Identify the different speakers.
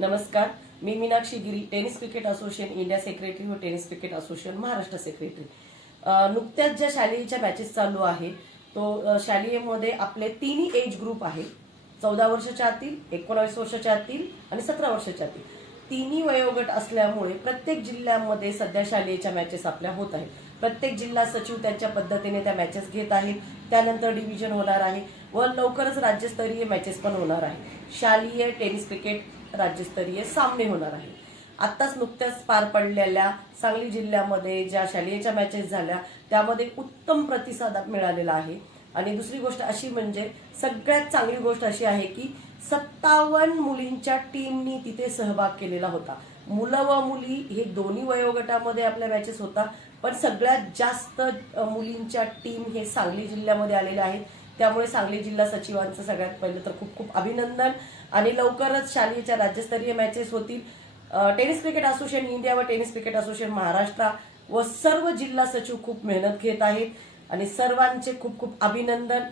Speaker 1: नमस्कार मी Meenakshi Giri tennis cricket association India secretary व tennis cricket association Maharashtra secretary. नुकत्याच ज्या शालेयच्या मॅचेस चालू आहे तो शालेयमध्ये आपले तिन्ही एज ग्रुप आहे चौदा वर्षाच्या आतील एकोणावीस वर्षाच्या आतील आणि सतरा वर्षाच्या आतील. तिन्ही वयोगट असल्यामुळे प्रत्येक जिल्ह्यामध्ये सध्या शालेयच्या मॅचेस आपल्या होत आहेत. प्रत्येक जिल्हा सचिव त्यांच्या पद्धतीने त्या मॅचेस घेत आहेत. त्यानंतर डिव्हिजन होणार आहे व लवकरच राज्यस्तरीय मॅचेस पण होणार आहे शालेय टेनिस क्रिकेट राज्यस्तरीय सामने होणार आहे. आत्ताच नुकत्याच पार पडलेल्या सांगली जिल्ह्यामध्ये ज्या शालेयच्या मॅचेस झाल्या त्यामध्ये उत्तम प्रतिसाद मिळालेला आहे. आणि दुसरी गोष्ट अशी म्हणजे सगळ्यात चांगली गोष्ट अशी आहे की सत्तावन्न मुलींच्या टीमनी तिथे सहभाग केलेला होता. मुलं व मुली हे दोन्ही वयोगटामध्ये आपल्या मॅचेस होता पण सगळ्यात जास्त मुलींच्या टीम हे सांगली जिल्ह्यामध्ये आलेल्या आहेत. त्यामुळे सांगली जिल्हा सचिवांचं सगळ्यात पहिलं तर खूप खूप अभिनंदन. आणि लवकरच शालेच्या राज्यस्तरीय मॅचेस होतील. टेनिस क्रिकेट असोसिएशन इंडिया व टेनिस क्रिकेट असोसिएशन महाराष्ट्र व सर्व जिल्हा सचिव खूप मेहनत घेत आहेत. आणि सर्वांचे खूप खूप अभिनंदन.